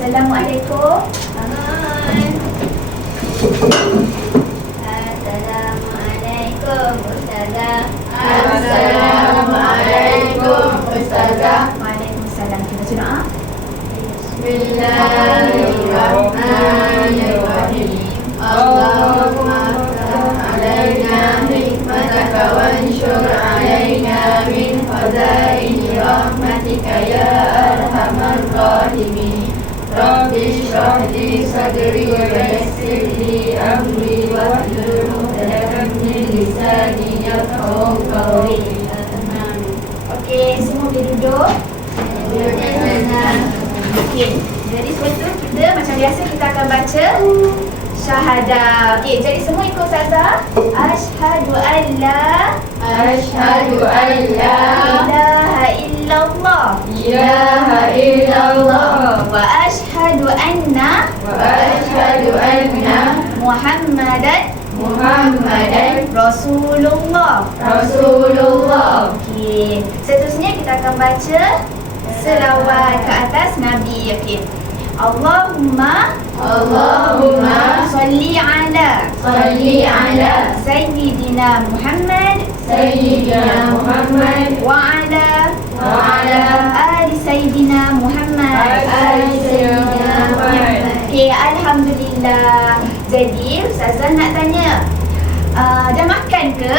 Assalamualaikum. Assalamualaikum Ustazah. Assalamualaikum Ustazah. Waalaikumsalam. Kita baca doa. Bismillahirrahmanirrahim. Allahumma aftah alaina hikmataka wanshur alaina min khazaini rahmatika ya arhamar rahimin. Rabbi shrah li sadri wa yassir li amri wahlul 'uqdatam min lisani yafqahu qawli. Okey, semua boleh duduk. Okey, jadi sebelum tu kita macam biasa kita akan baca syahadah. Okey, jadi semua ikut Ustazah. Asyhadu an la Asyhadu an la ilaha illallah ilaha illallah wa asyhadu anna wa asyhadu anna Muhammadan Muhammadan Rasulullah. Rasulullah. Okey, seterusnya kita akan baca selawat ke atas Nabi. Okey. Allahumma salli ala Sayyidina Muhammad wa ala ali Sayyidina Muhammad. Okey, alhamdulillah. Jadi Ustazah nak tanya, dah makan ke?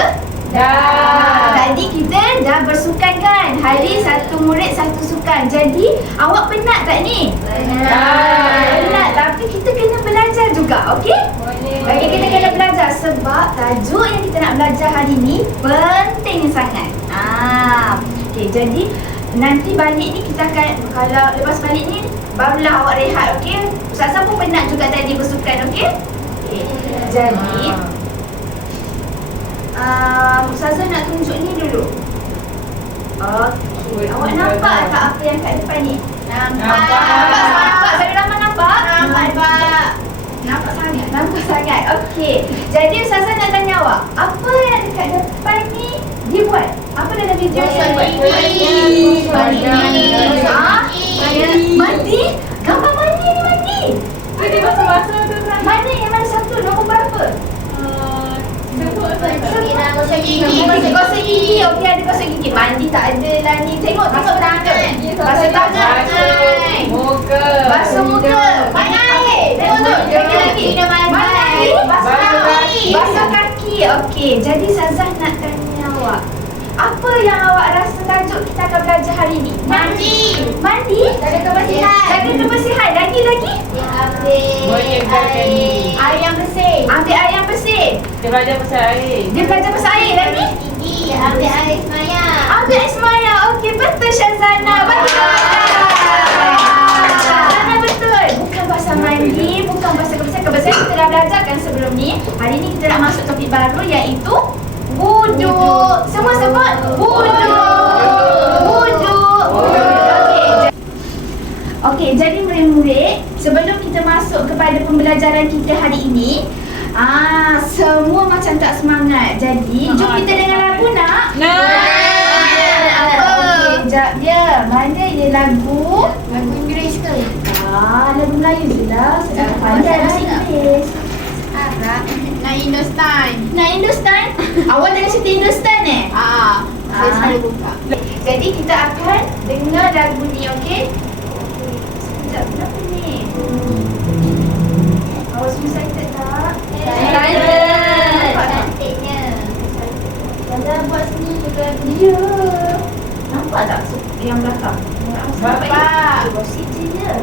Tadi kita dah bersukan kan? Hari satu murid satu sukan. Jadi awak penat tak ni? Penat, tapi kita kena belajar juga, okey? Okey, kita kena belajar sebab tajuk yang kita nak belajar hari ni penting sangat. Okey, jadi nanti balik ni kita akan, kalau lepas balik ni barulah awak rehat, okey? Ustazah pun penat juga tadi bersukan, okey? Okey. Jadi Ustazah nak tunjuk ni dulu. Okey, awak nampak tak apa yang kat depan ni? Nampak. Saya ramai nampak? Nampak sangat. Okey. Jadi Ustazah nak tanya awak, apa yang dekat depan ni dia buat? Apa dalam video ni? Mandi. Gambar mandi ni mandi. Dia basuh-basuh tu kan? Mana yang mana satu? Nombor berapa? Gosok gigi. Gosok gigi. Okey, ada gosok gigi. Mandi tak ada lah ni. Tengok tangan. Basuh tangan. Muka. Basuh muka. Mana air? Tengok tu. Lagi. Mana air? Basuh kaki. Basuh kaki. Okey, jadi Ustazah nak tanya awak, apa yang awak rasa tajuk kita akan belajar hari ni? Mandi. Jaga kebersihan. Lagi. Menyegarkan diri. Air yang bersih. Ambil air yang bersih. Dia belajar pasal air. Dia belajar pasal air lagi. Gigi. Ambil air semaya. Ambil air semaya. Okey, betul Syazana. Betul. Syazana betul. Bukan pasal mandi, bukan pasal kebersihan. Kebersihan kita dah belajarkan sebelum ni. Hari ni kita nak masuk topik baru iaitu wuduk. Semua sebut wuduk. Okey, jadi murid-murid, sebelum kita masuk kepada pembelajaran kita hari ini, semua macam tak semangat. Jadi, jom kita dengar lagu nak? Okey, jap dia. Mana dia lagu? Lagu Inggeris ke? Lagu Melayu je lah. Sedang pandai bahasa Inggeris. Arab. Nak Hindustan? Awak jangan cerita Hindustan Saya selalu buka. Jadi kita akan dengar lagu ni, okey? Sekejap, kenapa ni? Awak semua excited tak? Nampak tak? Cantiknya. Ustazah buat sini juga. Ya. Nampak tak yang belakang? Bapak. Gosip je.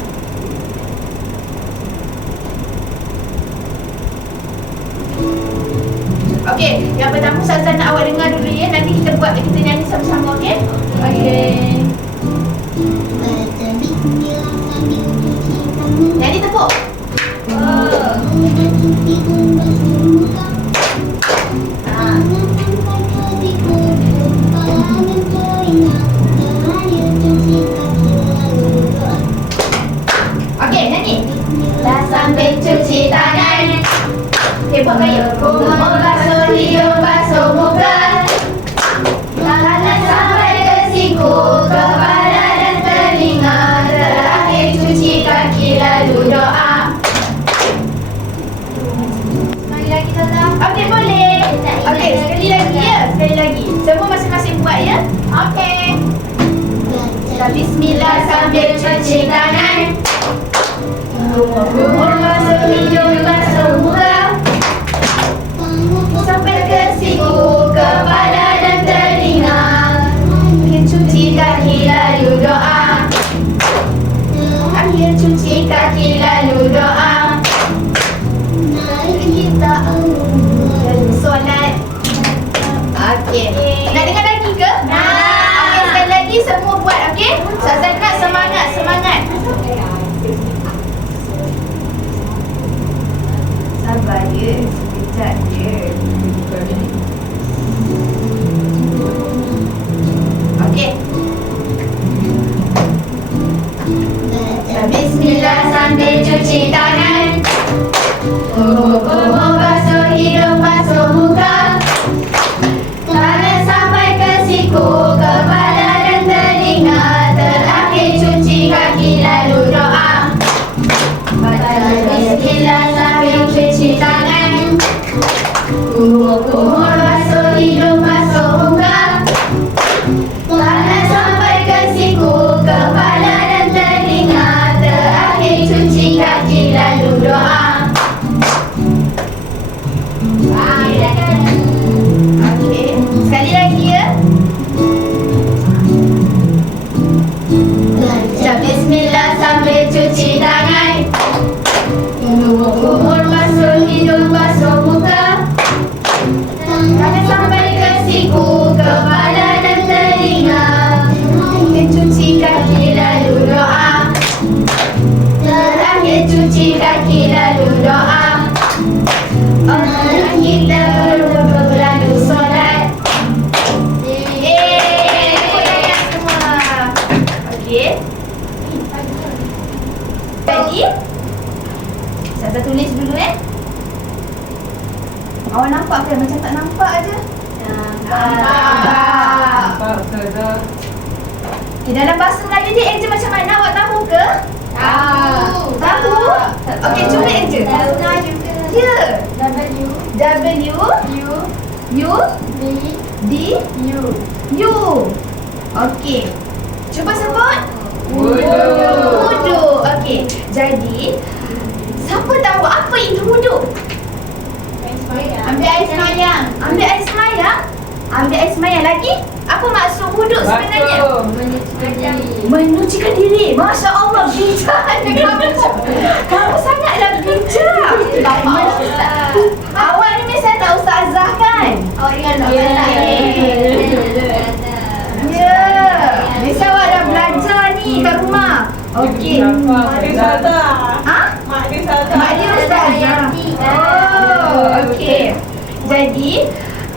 Okey, yang pertama Ustazah nak awak dengar dulu ya. Nanti kita nyanyi sama-sama, okey? Okey. Nyanyi tepuk. Okey, nyanyi. Dah sampai cuci tangan. Okey, buat gaya. Kumur basuh hidung, basuh muka. Tangan sampai ke siku, kepala dan telinga. Terakhir cuci kaki lagi. kaki lalu doa. Mari kita Lalu solat. Okey. Nak dengar lagi ke? Okey, sekali lagi semua buat, okey? Ustazah nak semangat. Sabar ya, sekejap je. Okey. Bismillah sambil cuci tangan. Basuh hidung, basuh muka. Tangan sampai ke siku, kepala dan telinga. Terakhir cuci kaki lalu doa. Baca bismillah sambil cuci tangan. Kumur basuh hidung, basuh muka. Tangan sampai ke siku, kepala dan telinga. Terakhir cuci kaki lalu doa. Okey, sekali lagi ya. Bismillah sambil cuci tangan. Kumur basuh hidung, basuh muka. Tangan sampai ke siku, kepala dan telinga. Terakhir cuci kaki lalu doa. Terakhir cuci kaki lalu doa. Orang kita berwudu lalu solat. Yeay, tepuk tangan semua. Okey. Jadi saya tulis dulu Awak nampak ke? Macam tak nampak aja. Nampak Ustazah. Okay, dalam bahasa Melayu dia eja macam mana? Awak tahu ke? Tahu? Okey, cuba eja. Ya. W U D U. Okey. Cuba sebut. Wudu. Okey. Jadi, siapa tahu apa itu wudu? Ambil air semayang. Ambil air semayang? Ambil air semayang lagi? Apa maksud wudu sebenarnya? Menyucikan diri. Masya Allah, bijak kamu. Kamu sangatlah bijak. Awak ni memang tak ustazah kan? Ya. Biasa awak dah belajar ni kat rumah. Okey. Mak dia Ustazah. Ha? Mak dia Ustazah. Mak dia ustazah. Oh, okey. Jadi,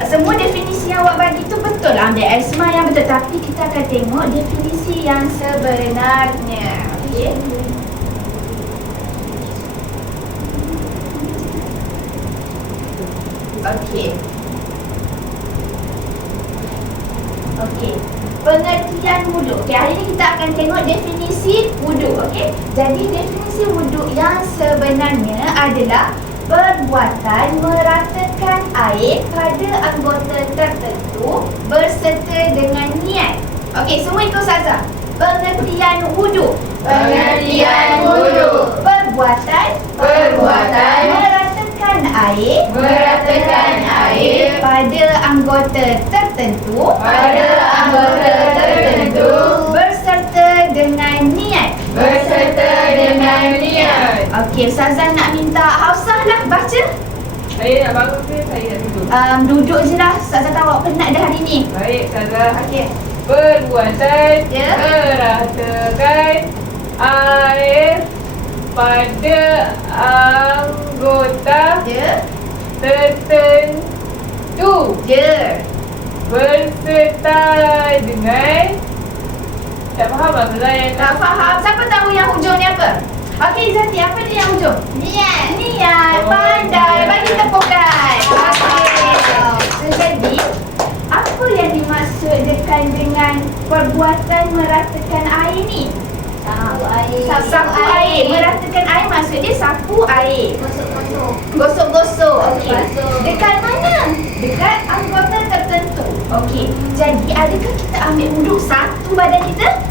semua definisi yang awak bagi tu betul. Ambil air semayang betul. Tapi kita akan tengok definisi yang sebenarnya. Okey. Okey. Okey. Pengertian wudu. Okey, hari ni kita akan tengok definisi wudu. Okey. Jadi definisi wudu yang sebenarnya adalah perbuatan meratakan air pada anggota tertentu berserta dengan niat. Okey, semua ikut Ustazah. Pengertian wudu. Pengertian wudu. Perbuatan meratakan air pada anggota tertentu berserta dengan niat. Okey, Ustazah nak minta Hafsah lah baca. Saya nak bangun ke saya nak duduk? Duduk je lah. Ustazah tahu awak penat dah hari ni. Baik Ustazah. Okey. Perbuatan Ya. meratakan air pada anggota Ya. tertentu Ya. berserta dengan. Tak faham apa lah yang Tak faham. Siapa tahu yang hujung ni apa? Okey, Izzati, apa dia yang hujung? Niat. Pandai. Bagi tepukan. Okey. Jadi, apa yang dimaksudkan dengan perbuatan meratakan air ni? Sapu air. Meratakan air maksud dia sapu air. Gosok-gosok. Okey. Dekat mana? Dekat anggota tertentu. Okey. Jadi, adakah kita ambil wuduk satu badan kita?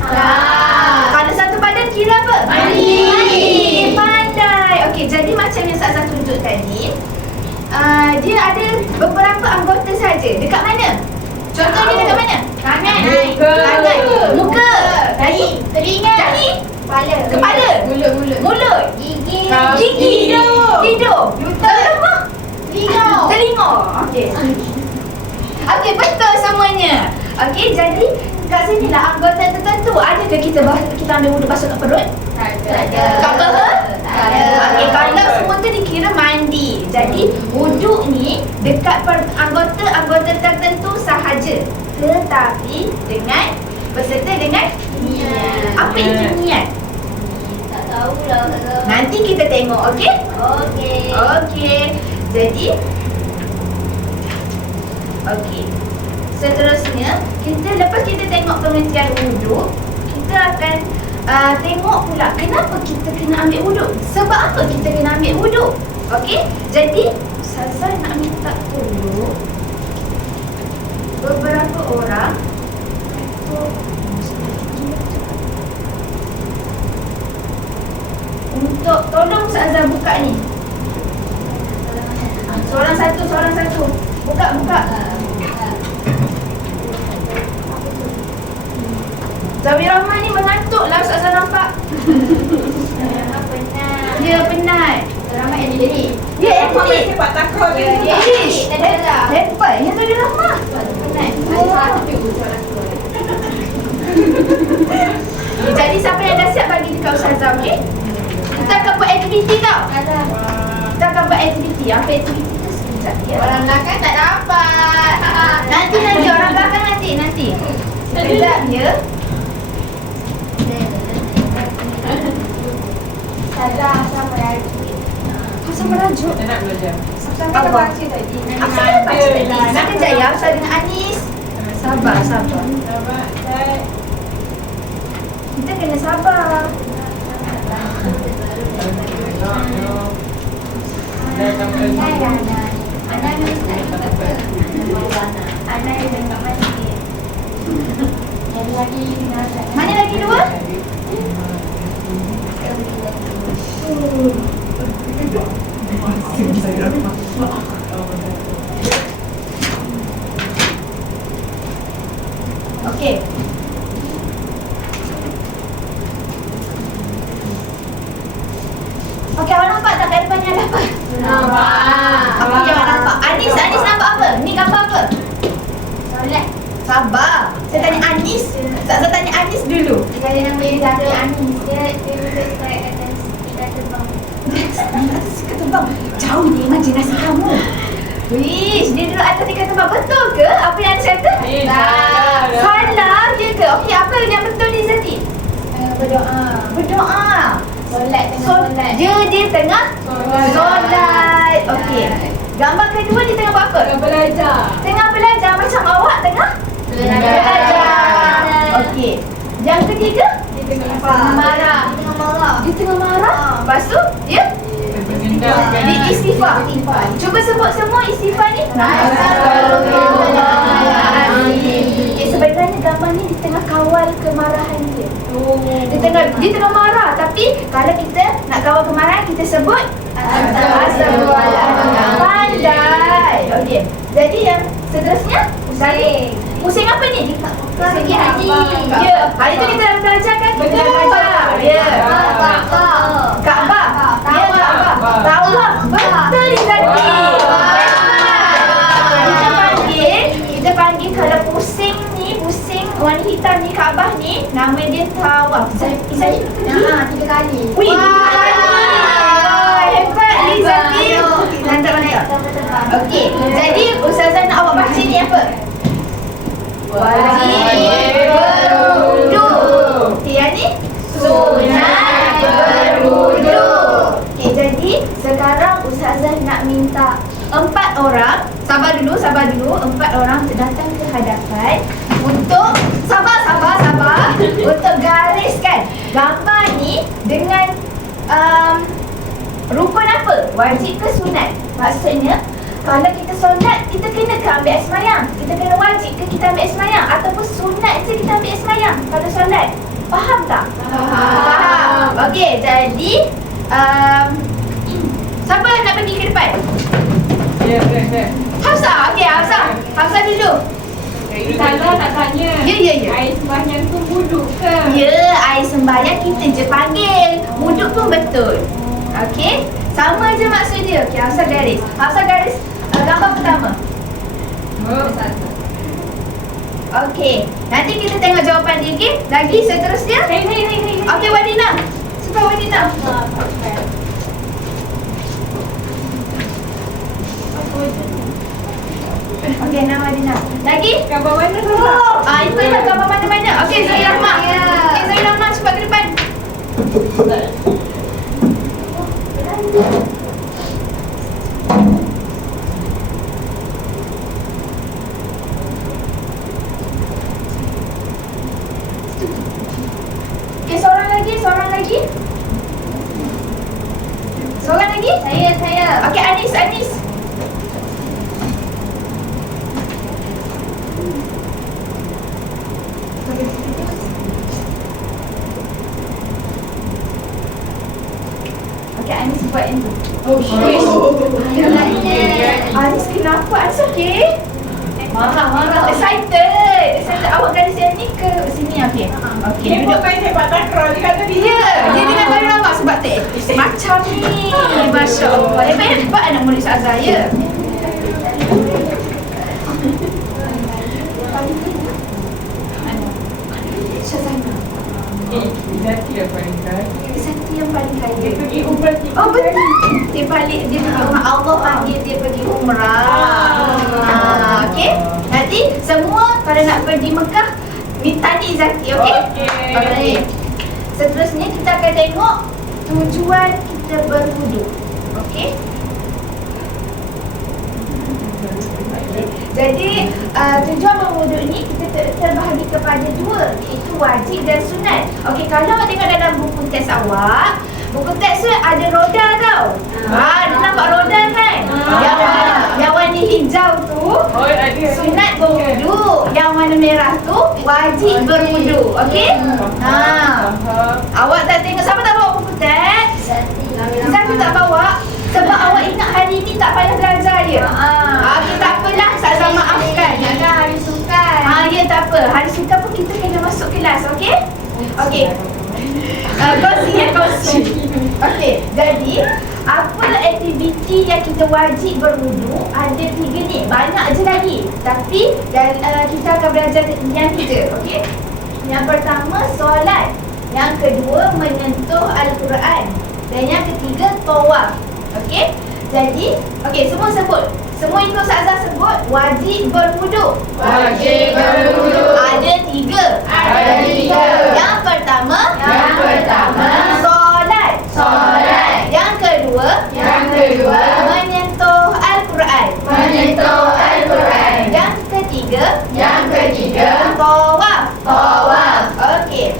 Kalau satu badan kira apa? Mandi. Pandai. Okey, jadi macam yang Ustazah tunjuk tadi, dia ada beberapa anggota saja. Dekat mana? Contohnya dekat mana? Tangan. Tangan. Muka. Dahi. Telinga. Dahi. Kepala. Mulut. Okey, betul semuanya. Okey, jadi kat sini lah anggota tertentu. Adakah kita ambil wuduk basuh kat perut? Tak ada. Kat peha? Tak ada. Okey, kalau semua tu dikira mandi. Jadi wuduk ni dekat anggota tertentu sahaja. Tetapi berserta dengan Niat. apa itu niat? Tak tahulah. Nanti kita tengok, okey? Okey. Okey. Jadi okey. Seterusnya, lepas kita tengok pengertian wuduk, kita akan tengok pula kenapa kita kena ambil wuduk. Sebab apa kita kena ambil wuduk? Okey? Jadi, Ustazah nak minta tolong beberapa orang untuk tolong Ustazah buka ni. Seorang satu. Buka. Zawi Rahman ni mengantuk lah, Ustazah nampak. Penat. Dia penat. Ramai yang diri. Ya, aktif. Cepat takut Ya, Ish, tak ada lah. hebat. Yang Zawi Rahman. Penat. Jadi siapa yang dah siap bagi dekat Ustazah, okey? Kita akan buat aktiviti tau. Ada. Kita akan buat aktiviti. Apa aktiviti tu sekejap ya. Orang belakang tak dapat. Nanti orang belakang nanti. Sekejap ya. Saja sama lagi. Asal merajuk. Saya nak belajar. Sampai kita baca tadi. Asal dah baca tadi. Sekejap ya, Ustaz dengan Anis. Sabar. Sabar, Ustaz. Kita kena sabar. Mana lagi dua? Okey. Okey, awak nampak tak kat depan ni ada apa? Nampak. Apa yang awak nampak? Anis nampak apa? Ni gambar apa? Solat. Sabar. Saya tanya Anis. Saya tanya Anis dulu. Kalau nama dia Zaki Anis, dia duduk sebaik atas tiga terbang. Atas tebang. Jauh ni imajinasi kamu. Wish, dia duduk atas tiga tebang. Betul ke apa yang Anis kata? Salah je ke? Okey, apa yang betul ni Zati? Berdoa. Solat tengah solat. Dia tengah solat. Okey. Gambar kedua dia tengah buat apa? Tengah belajar macam awak tengah belajar. Okey. Yang ketiga? Dia tengah marah. Dia tengah marah. Lepas tu dia dia istighfar. Cuba sebut semua istighfar ni. Astagfirullahaladzim. Sebenarnya gambar ni dia tengah kawal kemarahan dia. Dia tengah marah, tapi kalau kita nak kawal kemarahan kita sebut astagfirullahaladzim. Pandai. Okey. Jadi yang seterusnya pusing apa ni? Pusing hati. Ya, hari tu kita dah belajar kan? Kita dah belajar. Ya. Kaabah. Ya, Kaabah. Tawaf. Betul ni Zaki. Kita panggil kalau pusing warna hitam ni Kaabah ni, nama dia tawaf. Saya 3 kali. Wih, 3 kali. Hebat ni Zaki. Mantap. Okey, jadi Ustazah nak awak baca ni apa? Wajib berwuduk. Okey, yang ni sunat berwuduk. Okey, jadi sekarang Ustazah nak minta 4 orang, sabar dulu, 4 orang datang ke hadapan untuk sabar untuk gariskan gambar ni dengan rukun apa? Wajib ke sunat? Maksudnya kalau kita solat, kita kena ke ambil air semayang? Kita kena wajib ke kita ambil air semayang? Ataupun sunat je kita ambil air semayang kalau solat? Faham tak? Faham. Okey, jadi siapa nak pergi ke depan? Ya. Hafsah. Okey, Hafsah dulu. Salah nak tanya. Ya. Air sembahyang tu wuduk ke? Ya, air sembahyang kita je panggil. Wuduk pun betul. Okey? Sama je maksud dia. Okey, Hafsah garis. Gambar pertama. Okey. Nanti kita tengok jawapan dia, okey? Lagi seterusnya. Okey, Wadina. Cepat Wadina. Okey, nama Wadina. Lagi? Gambar mana tu? Itu lah gambar mana-mana. Okey, Zoe Rahma. Okey, Zoe Rahma cepat ke depan. Okey, seorang lagi. Seorang lagi. Saya. Okey, Anis. Okey, Anis buat yang tu. Anis kenapa? Anis okey? Marah. Excited. Awak garis yang ni ke sini? Okey. Okey, Dia duduk. pun main sepak takraw. Dia kata Ya, dia dengan Zoe Rahma sebab macam ni. Masya Allah. Hebat anak murid Ustazah, ya. Syazana. Zaki yang paling kaya. Zaki yang paling kaya. Dia pergi umrah 3 Oh kali. betul. Dia balik, dia pergi umrah. Allah panggil dia pergi umrah. Okey. Nanti semua kalau nak pergi Mekah minta ni Zaki, okey? Okey. Seterusnya kita akan tengok tujuan kita berwuduk. Okey? Jadi tujuan berwuduk ni kita terbahagi kepada dua, iaitu wajib dan sunat. Okey, kalau awak tengok dalam buku teks awak, buku teks tu ada roda tau. Dia nampak roda kan? Yang warna hijau tu sunat berwuduk, yang warna merah tu wajib berwuduk. Okey? Awak tak tengok, siapa tak bawa buku teks? Zaki tak bawa sebab awak ingat hari ni tak payah belajar je. Okey, tak apalah, Ustazah maafkan. Ada hari sukan. Ya, tak apa. Hari sukan pun kita kena masuk kelas, okey? Okey. Kongsi. Okey, jadi apa aktiviti yang kita wajib berwuduk? Ada 3 ni. Banyak je lagi. Tapi kita akan belajar yang 3, okey? Yang pertama, solat. Yang kedua, menyentuh Al-Quran. Dan yang ketiga, tawaf. Okey? Jadi, okey, semua sebut. Semua ikut Ustazah sebut. Wajib berwuduk. Wajib berwuduk. Ada 3. Yang pertama, solat. Yang kedua, menyentuh Al-Quran. Yang ketiga, tawaf. Okey.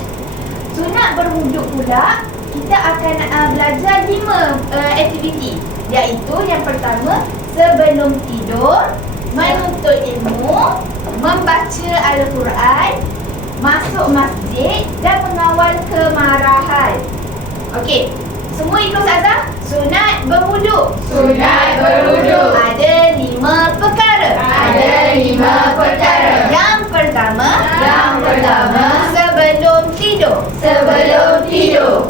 Sunat berwuduk pula, kita akan belajar 5 aktiviti. Iaitu yang pertama, sebelum tidur, menuntut ilmu, membaca Al-Quran, masuk masjid dan mengawal kemarahan. Okey, semua ikut Ustazah. Sunat berwuduk. Ada 5 perkara. Yang pertama, sebelum tidur.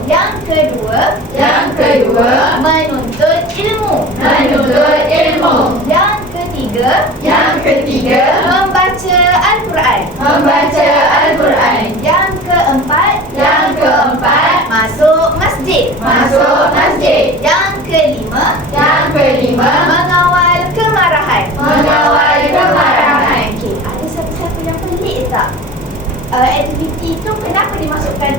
Yang kedua, menuntut ilmu. Yang ketiga, membaca Al-Quran. Yang keempat, masuk masjid. Yang kelima, mengawal kemarahan. Okey, ada siapa-siapa yang pelik tak? Aktiviti tu kenapa dimasukkan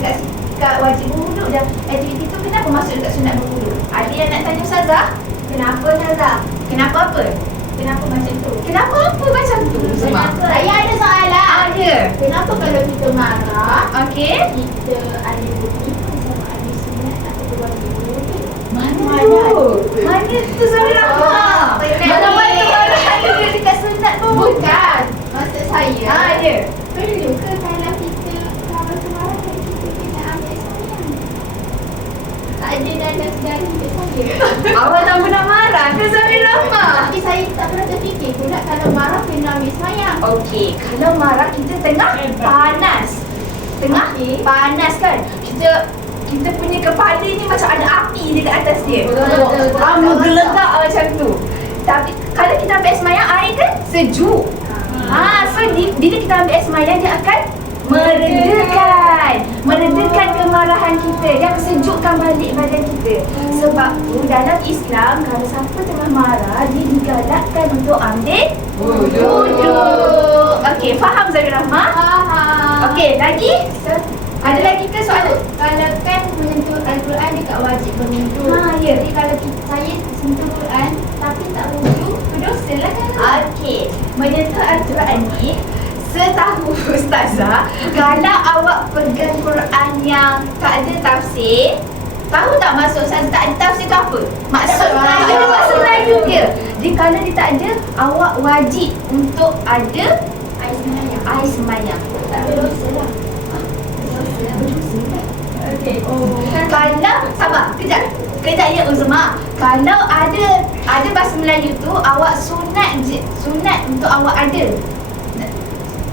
kat wajib berwuduk dan aktiviti tu kenapa masuk dekat sunat berwuduk? Ada yang nak tanya Ustazah? Kenapa Ustazah? Kenapa apa? Kenapa macam tu? Kenapa apa macam tu? Saya ada soalan. Ada. Kenapa kalau kita marah, Okey. kita ada bukti sama ada sunat atau wajib berwuduk? Mana tu Zoe Rahma? Mana-mana orang ada dekat sunat berwuduk. Bukan. Maksud saya, Ada. perlu ke kalau kita kalau semarah kita kena ambil sayang? Tak ada dalam sejarah hidup saya. Awak tak pernah marah ke Zoe Rahma? Tapi saya tak pernah terfikir pula kalau marah kena ambil sayang. Okey, kalau marah kita tengah panas. Panas kan? Kita punya kepala ni macam ada api dekat atas dia. Menggelegar macam tu. Tapi kalau kita ambil semayang, air kan sejuk. So bila kita ambil air semayang, dia akan meredakan kemarahan kita. Dia akan sejukkan balik badan kita. Sebab tu dalam Islam, kalau siapa tengah marah, dia digalakkan untuk ambil wudu. Okey, faham Zahir Rahmah? Faham. Okey, lagi? Ada lagi ke soalan? Kalau kan menyentuh Al-Quran dia tak wajib berwudu. Ya. Jadi kalau saya sentuh Quran tapi tak wudu, berdosa lah kan? Okey, menyentuh Al-Quran ni, setahu Ustazah, kalau awak pegang Quran yang tak ada tafsir, tahu tak maksud Ustazah tak ada tafsir tu apa? Maksud Melayu, maksud Melayu dia. Jadi kalau dia tak ada, awak wajib untuk ada Air semayang. air semayang. Tak berdosa lah. Okey. Kalau, sabar, kejap ya Uzma. Kalau ada bahasa Melayu tu, awak sunat untuk awak ada.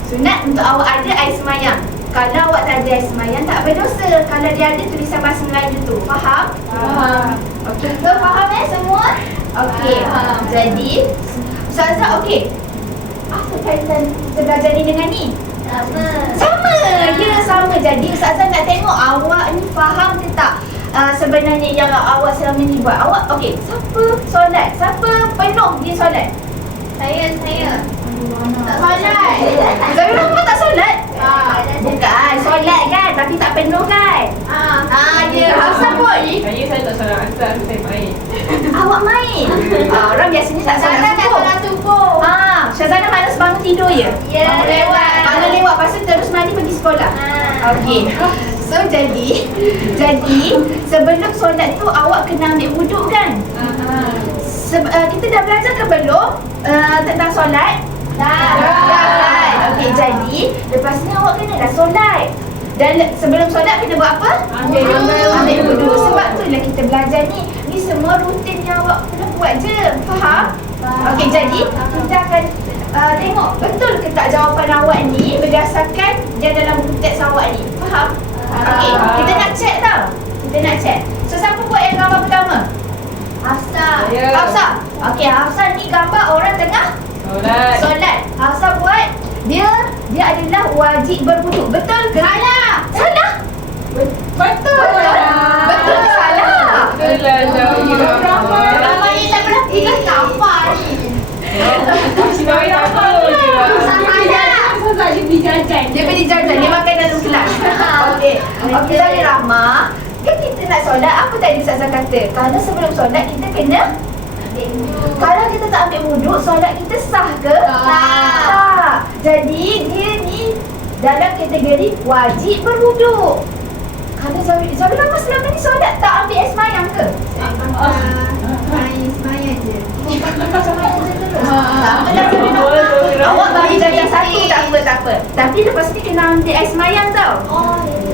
Sunat untuk awak ada air semayang. Kalau awak tak ada air semayang, tak berdosa. Kalau dia ada tulisan bahasa Melayu tu. Faham? Faham. Okey, so faham semua? Okey. Faham. Jadi, Ustazah, okey. Apa kaitan kita belajar ni dengan ni? Sama. Ya, sama. Jadi Ustazah nak tengok awak ni faham ke tak sebenarnya yang awak selama ni buat. Awak, okey, siapa solat? Siapa penuh dia solat? Saya. Tak solat. Zahir Rahmah tak solat? Bukan, solat kan, tapi tak penuh kan? Ya, Hafsah pun. Saya tak solat asar, saya main. Awak main. Orang biasanya tak solat subuh. Syazana malas bangun tidur je. Ya, lewat. Bangun lewat, lepas tu terus mandi pergi sekolah. Okey. So jadi sebelum solat tu awak kena ambil wuduk kan? Kita dah belajar ke belum tentang solat? Dah. Okey, jadi lepas ni awak kena dah solat. Dan sebelum solat kena buat apa? Ambil wuduk. Sebab tu lah kita belajar ni. Ni semua rutin yang awak kena buat je. Faham? Okey, jadi kita akan tengok betul ke tak jawapan awak ni berdasarkan yang dalam buku teks awak ni. Faham? Okey, kita nak check tau. So siapa buat yang gambar pertama? Hafsah. Ya. Hafsah. Okey, Hafsah ni gambar orang tengah solat. Hafsah buat dia adalah wajib berwuduk. Betul ke? Salah. Betul ke salah? Betul lah, Zahir Ramai ni tak pernah tiga kapal ni. Zahir Rahmah. Dia beli jajan, dia makan dalam kelas. Okey, Zahir Rahmah, kan kita nak solat, apa tadi Ustazah kata? Kalau sebelum solat kita kena kalau kita tak ambil wuduk, solat kita sah ke? Tak. Jadi dia ni dalam kategori wajib berwuduk. Kalau Zahir Rahmah selama ni solat tak ambil air semayang ke? Air semayang je. Tak apalah. Awak bagi jajan satu tak apa. Tapi lepas ni kena ambil air semayang tau.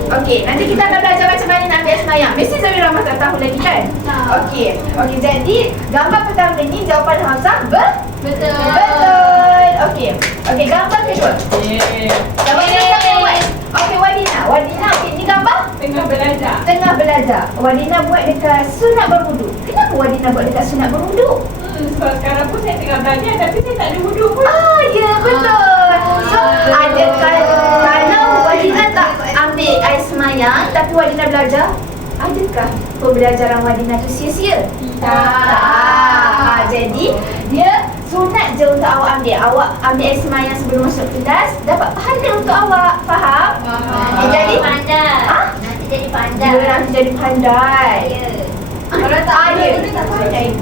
Okey, nanti kita akan belajar macam mana nak ambil air semayang. Mesti Zahir Rahmah tak tahu lagi kan? Okey, jadi gambar pertama ni jawapan Hafsah Betul. Okey, gambar kedua. Gambar kedua siapa yang buat? Okey, Wadina, okey, ni gambar tengah belajar. Wadina buat dekat sunat berwuduk. Kenapa Wadina buat dekat sunat berwuduk? Sebab sekarang pun saya tengah belajar tapi saya tak ada wuduk pun. Ya, betul. So, kalau Wadina tak ambil air semayang tapi Wadina belajar, adakah pembelajaran Wadina tu sia-sia? Tak. Jadi, dia sunat je untuk awak ambil. Awak ambil air semayang sebelum masuk kelas, dapat pahala untuk awak. Faham? Jadi pandai. Nanti jadi pandai. Dia nanti jadi pandai. Ya. Kalau tak ada, tak pandai.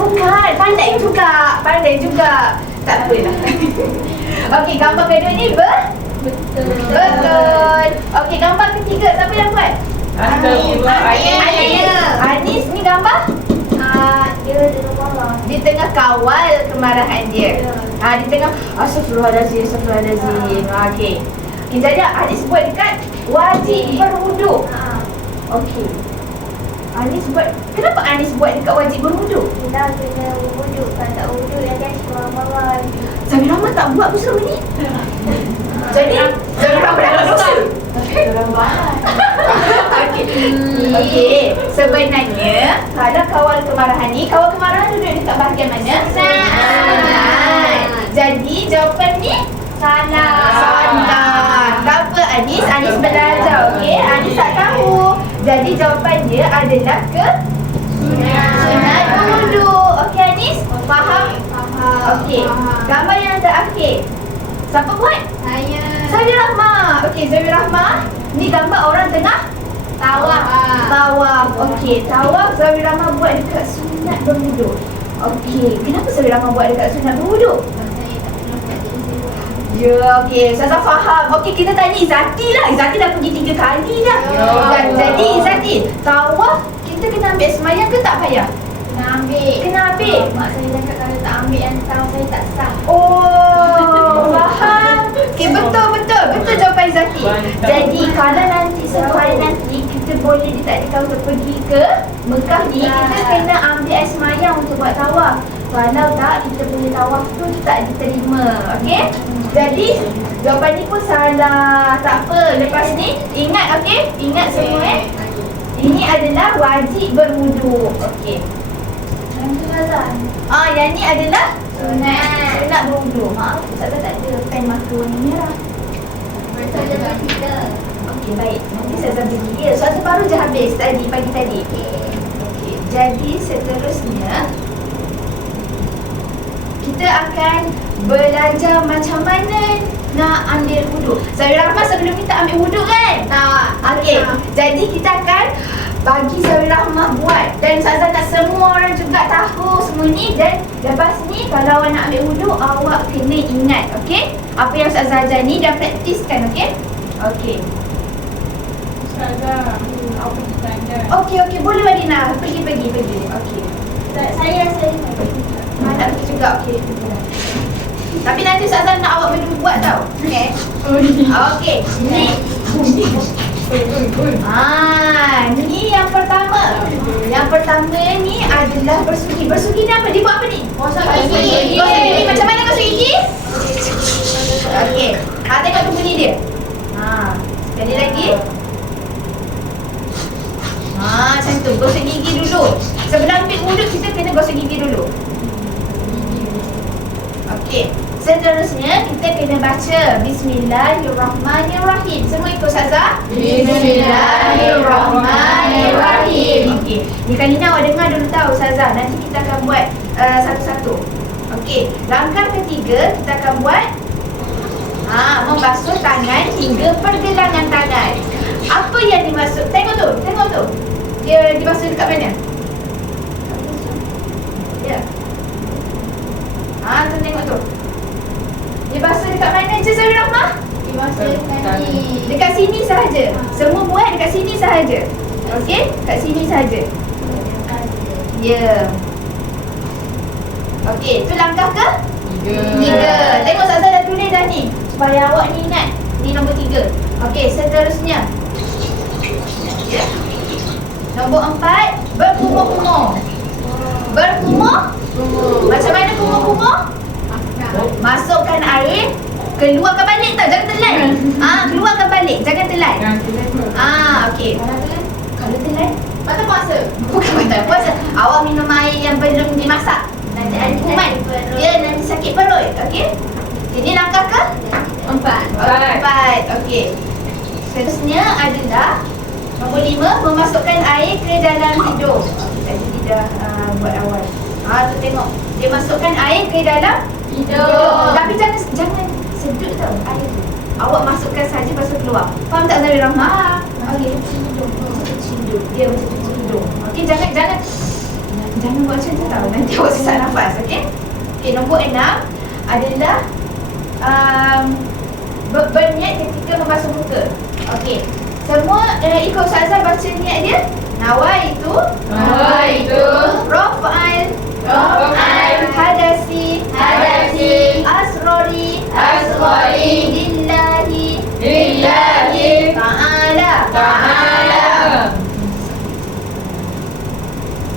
Bukan, pandai juga. Tak apalah. Okey, gambar kedua ni betul. Okey, gambar ketiga siapa yang buat? Anis ni gambar? Dia tengah marah. Dia tengah kawal kemarahan dia. Dia tengah Astagfirullahalazim. Okey. Jadi Anis buat dekat wajib berwuduk. Okey. Anis buat, kenapa Anis buat dekat wajib berwuduk? Kita kena wuduk. Kalau tak wuduk dia akan marah. Zahir Rahmah tak buat pun selama ni. Jadi Zahir Rahmah dah dosa. Okey. Sebenarnya kalau kawal kemarahan ni, kawal kemarahan duduk dekat bahagian mana? Sunat. Jadi jawapan ni salah. Tak apa Anis? Anis belajar, okey? Anis tak tahu. Jadi jawapan dia adalah sunat berwudu. Okey Anis? Faham? Okey. Gambar yang terakhir. Siapa buat? Zawi Rahmah. Okey, Zawi Rahmah. Ni gambar orang tengah tawaf. Okey, tawaf Zawi Rahmah buat dekat sunat berwudu. Okey, kenapa Zawi Rahmah buat dekat sunat berwudu? Ya, okey. Ustazah faham. Okey, kita tanya Izzati lah. Izzati dah pergi 3 kali dah. Jadi Izzati, tawaf kita kena ambil semayang ke tak payah? Kena ambil. Mak saya cakap kalau tak ambil yang tahu saya tak sah. Oh, faham. Okey, betul jawapan Izzati. Jadi kalau nanti satu hari nanti kita boleh ditakdirkan untuk pergi ke Mekah ni, kita kena ambil air semayang untuk buat tawaf. Kalau tak, kita punya tawaf tu tak diterima. Okey? Jadi jawapan ni pun salah. Tak apa. Lepas ni ingat, okey? Ingat semua Ini adalah wajib berwudu. Okey. Yang tu azan. Yang ni adalah Sunat berwudu. Maaf, Ustazah tak ada pen marker warna merah. Betul je kita. Okey, baik. Nanti Ustazah beri. Ya, Ustazah baru je habis pagi tadi. Okey. Jadi seterusnya kita akan belajar macam mana nak ambil wudu. Zawi Rahmah sebelum ni tak ambil wudu kan? Tak. Okey. Jadi kita akan bagi Zawi Rahmah buat. Dan Ustazah tak semua orang juga tahu semua ni. Dan lepas ni kalau awak nak ambil wudu, awak kena ingat, okey? Apa yang Ustazah ajar ni dan praktiskan, okey? Okey. Ustazah, aku pergi tanda. Okey, boleh Marina. Pergi. Okey. Saya rasa Nak pergi juga, okey. Tapi nanti Ustazah nak awak berdua buat tau. Okey. Okey. Ni yang pertama. Yang pertama ni adalah bersugi. Bersugi ni apa? Dia buat apa ni? Gosok gigi. Gosok gigi. Macam mana gosok gigi? Okey. Tengok tu bunyi dia. Sekali lagi. Macam tu. Gosok gigi dulu. Sebelum ambil wudu kita kena gosok gigi dulu. Okey. Seterusnya kita kena baca Bismillahirrahmanirrahim. Semua ikut Ustazah? Bismillahirrahmanirrahim. Okey. Ni kali ni awak dengar dulu tahu Ustazah. Nanti kita akan buat satu-satu. Okey. Langkah ketiga kita akan buat membasuh tangan hingga pergelangan tangan. Apa yang dimaksud? Tengok tu. Dia dibasuh dekat mana? Ya. Tu tengok tu. Dia basuh dekat mana je Zawi Rahmah? Dibasuh dekat ni. Dekat sini sahaja. Semua buat dekat sini sahaja. Okey? Dekat sini sahaja. Ya. Okey, tu langkah ke? 3. Tengok Ustazah dah tulis dah ni. Supaya awak ni ingat. Ni nombor 3. Okey, seterusnya. Ya. Nombor 4, berkumur-kumur. Macam mana kumur-kumur? Masukkan air, keluarkan balik tau, jangan telan. Keluarkan balik, jangan telan. Okey. Kalau telan, batal puasa. Bukan batal puasa. Awak minum air yang belum dimasak. Nanti ada kuman. Ya, nanti sakit perut. Okey. Jadi langkah ke? 4. Okey. Seterusnya adalah nombor 5, memasukkan air ke dalam hidung. Tadi dia dah buat awal. Tu tengok. Dia masukkan air ke dalam hidung. Tapi jangan sedut tau air tu. Awak masukkan saja lepas tu keluar. Faham tak Zawi Rahmah? Okey, hidung. Dia macam cuci hidung. Okey, jangan buat macam tu tau. Nanti awak sesak nafas, okey? Okey, nombor 6 adalah berniat ketika membasuh muka. Okey. Semua ikut Ustazah baca niat dia. Nawaitu Raf'al Hadasi Asrori Lillahi Ta'ala.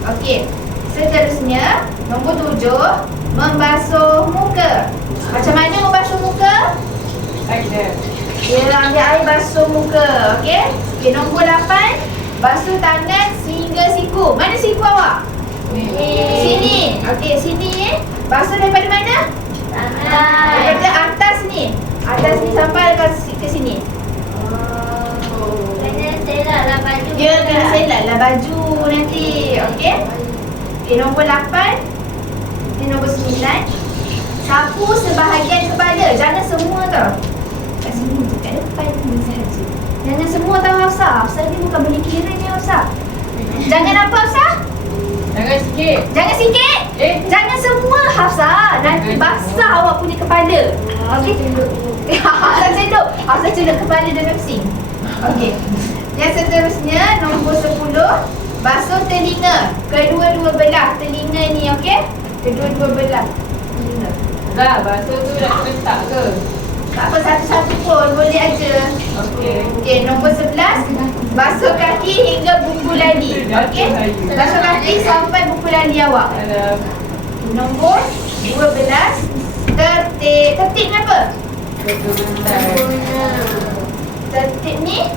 Okey. Seterusnya nombor 7, membasuh muka. Macam mana membasuh muka? Dia ambil air basuh muka. Okey. Nombor 8, basuh tangan sehingga siku. Mana siku awak? Sini. Okey, sini. Basuh daripada mana? Daripada atas ni. Atas ni sampai ke sini. Kena selak lah baju. Ya, kena selak lah baju nanti. Okey? Okay, nombor 8. Ini nombor 9. Sapu sebahagian kepala. Jangan semua tau. Kat sini je, kat depan ni sahaja. Jangan semua tau Hafsah. Hafsah ni bukan boleh kira ni Hafsah. Jangan apa Hafsah? Jangan sikit. Jangan sikit. Jangan semua Hafsah. Nanti basah awak punya kepala. Okey? Hafsah celup kepala dalam sink. Okey. Yang seterusnya nombor 10. Basuh telinga. Kedua-dua belah telinga ni, okey? Kedua-dua belah telinga. Dah, basuh tu dah letak ke? Tak apa, satu-satu pun boleh aja. Okey. Okey, nombor 11. Basuh kaki hingga buku lali. Okey? Basuh kaki sampai buku lali awak. Dalam. Nombor 12. Tertib. Tertib ni apa? Tertib ni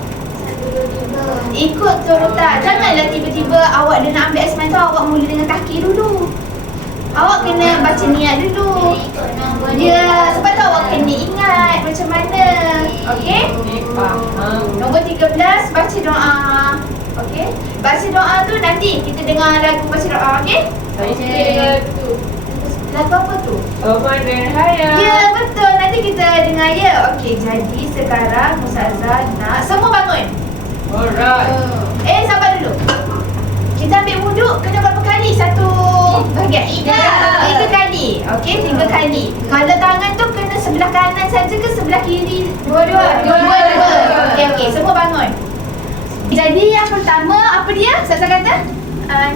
ikut turutan. Janganlah tiba-tiba awak dah nak ambil asman tu, awak mula dengan kaki dulu. Awak kena baca niat dulu. Ya, sebab tu awak kena ingat macam mana. Okey? Faham. Nombor 13, baca doa. Okey? Baca doa tu nanti kita dengar lagu baca doa, okey? Saya sikit dengan tu. Lagu apa tu? Oh, mana hayat. Ya, betul. Nanti kita dengar ya. Okey, jadi sekarang Ustazah nak semua bangun. Alright. Sabar dulu. Kita ambil wuduk kena berapa kali? Satu bahagian. 3 kali. Okey, 3 kali. Kalau tangan tu kena sebelah kanan saja ke sebelah kiri? Dua-dua. Okey, semua bangun. Jadi yang pertama apa dia? Ustazah kata?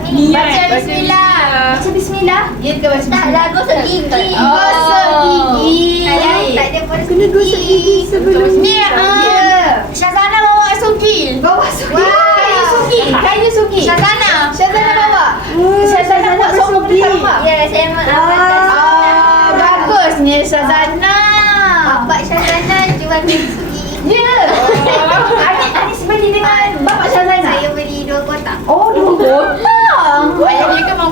Niat. Baca bismillah. Baca bismillah. Ya ke baca bismillah? Tak lah, gosok gigi. Gosok gigi. Tak ada pun Kena gosok gigi sebelum Ni Syazana bawa sugi. Bawa sugi. Kayu sugi. Kayu sugi. Syazana bawa. Syazana buat semua benda kat rumah. Ya, saya mengamalkan. Bagusnya Syazana. Bapak Syazana jual sugi. Ya. Anis beli dengan bapak Syazana. Saya beli 2 kotak. Oh, 2 kotak. Ayah dia ke mau?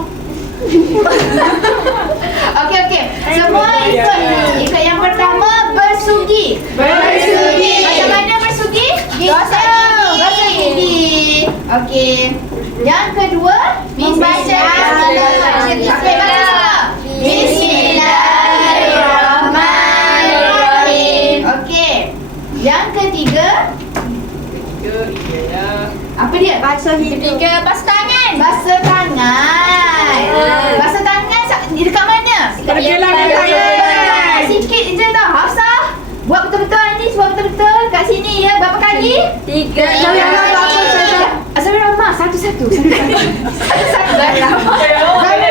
Okey. Semua ikut yang pertama bersugi. Macam mana bersugi? Gosok gigi. Okey. Yang kedua, membaca Bismillahirrahmanirrahim. Okey. Yang ketiga, apa dia? Ketiga, basuh tangan. Basuh tangan. Basuh tangan di dekat mana? Sikit je tau. Hafsah, buat betul-betul Anis, buat betul-betul. Kat sini ya, berapa kali? 3 Zahir Rahmah, satu-satu. Zahir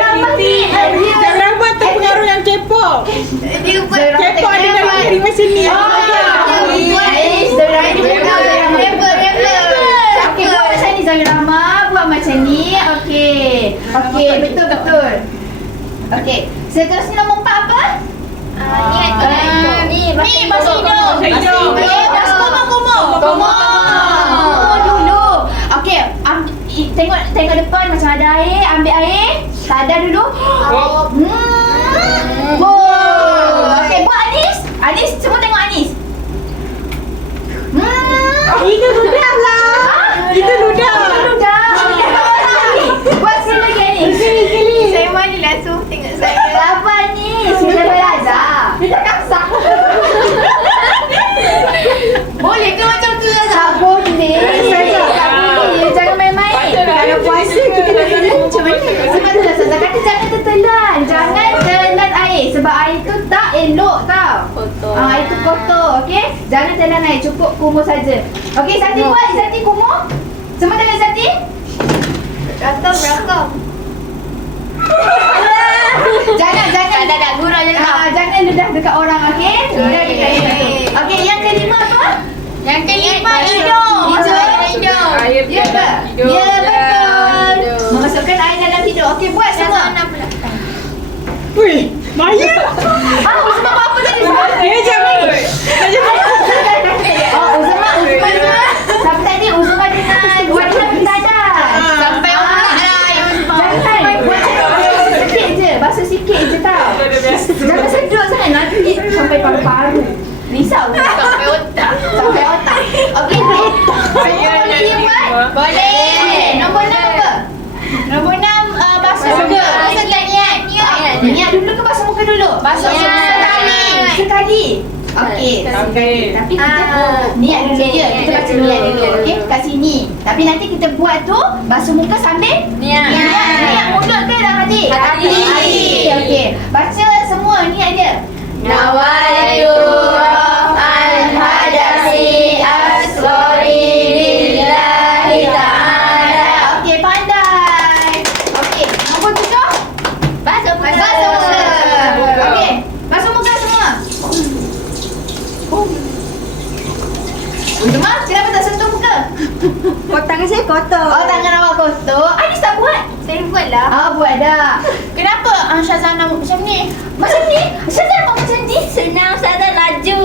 Rahmah ni Jangan ramai terpengaruh yang K-pop. K-pop ada dari diri macam ni. Okey, buat macam ni Zahir Rahmah. Buat macam ni. Okey, betul. Okey, seterusnya nombor 4 apa? Ni basuh hidung. Kumur dulu. Okey, tengok depan macam ada air. Ambil air. Sadar dulu. Okey, buat Anis. Anis, semua tengok Anis. Itu ludah lah. Itu ludah. Buat sekali lagi Anis. Saya mana langsung tengok saya. Apa Anis? Sudah belajar. Kita kasar. Boleh ke macam tu Zaza? Tak boleh. Jangan main-main. Kalau puasa kita nak kena macam mana? Sebab tu Zaza kata jangan tertelan. Jangan telan air. Sebab air tu tak elok tau. Kotor. Air tu kotor, okey? Jangan telan air. Cukup kumur saja. Okey, Sati buat. Sati kumur. Semua telan Sati. Rakam. Jangan. Tak gurau je tau. Jangan ludah dekat orang, okey? Ludah dekat orang. Okey, yang kelima apa? Yang kelima hidung. Hidung. Air Ya ke? hidung. Ya, betul. Memasukkan air dalam hidung. Okey, buat semua. Wih, Maya. Uzma apa tadi? Dia jangan. Uzma. Sampai tadi Uzma dengan Wadina kita ada. Sampai otak lah Jangan. Buat sikit je. Basuh sikit je tau. Jangan sedut sangat. Basuh sekali. Okey. Tapi kita niat dulu je. Kita baca niat dulu. Okey, kat sini. Tapi nanti kita buat tu basuh muka sambil niat mulut ke dah hati? Okey. Baca semua niat dia. Nawaitu raf'al hadasi asghari lillahi ta'ala. Okey, pandai. Okey, nombor 7. Basuh muka. Okey, basuh muka semua. Mak, kenapa tak sentuh muka? Tangan saya kotor. Oh, tangan awak kotor. Anis tak buat? Saya buat lah. Buat dah. Kenapa Syazana macam ni? Macam ni? Syazana buat macam ni? Senang Ustazah, laju.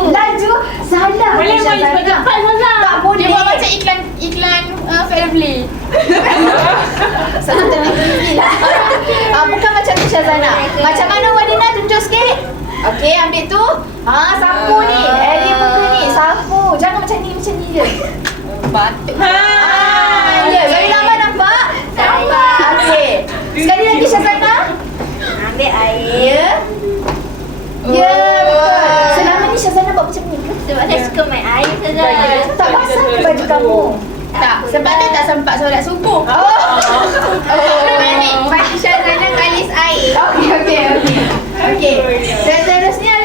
Salah. Boleh main sebagai depan Ustazah. Tak boleh. Dia buat macam iklan family. Syazana terlebih lah. Bukan macam tu Syazana. Macam mana Wadina? Tunjuk sikit. Okey, ambil tu. Sapu ni. Area muka ni. Sapu. Jangan macam ni je. Batuk. Ya, Zahir Rahman nampak? Nampak. Okey. Sekali lagi Syazana. Ambil air. Ya, betul. Selama ni Syazana buat macam ni ke? Sebab saya suka main air Ustazah. Tak basah ke baju kamu? Tak, sebab dia tak sempat solat subuh. Baju Syazana kalis air. Okey. Seterusnya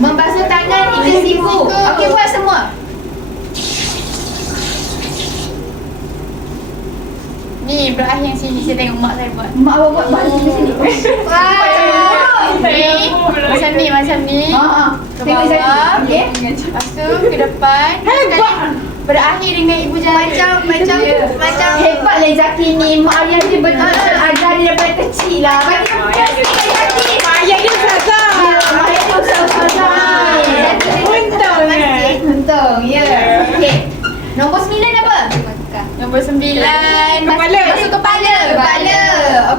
membasuh tangan hingga siku. Okey, buat semua. Ni berakhir yang sini, saya tengok mak saya buat. Mak awak buat balik di sini. Ni, macam ni. Ke Tengok Zaki. bawah. Okey. Lepas tu ke depan. Sekali berakhir dengan ibu jari. Macam Hebatlah Zaki ni. Mak ayah dia betul-betul ajar dia daripada kecil lah. Bagi dia Zaki. Ayah dia Ustazah. Mak ayah dia Ustazah ni. Untung, ya. Okey. Nombor 9 apa? Nombor 9. Kepala. Basuh kepala.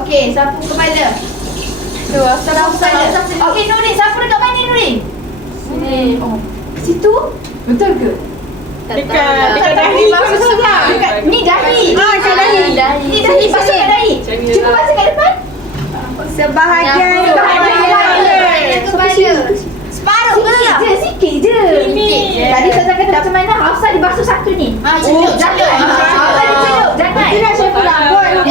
Okey, sapu kepala. Tu, Sapu kepala. Okey, Nurin, sapu dekat mana Nurin? Sini. Oh. Situ? Betul ke? Dekat dahi kot Ustazah. Ni dahi. Dekat dahi. Ni dahi, basuh kat dahi. Cuba basuh kat depan. sebahagian kepala. Separuh ke? Sikit je. Tadi saya kata macam mana Hafsah dibasuh satu ni. Jangan. Hafsah dicelup. Jangan. Itu dah saya pula buat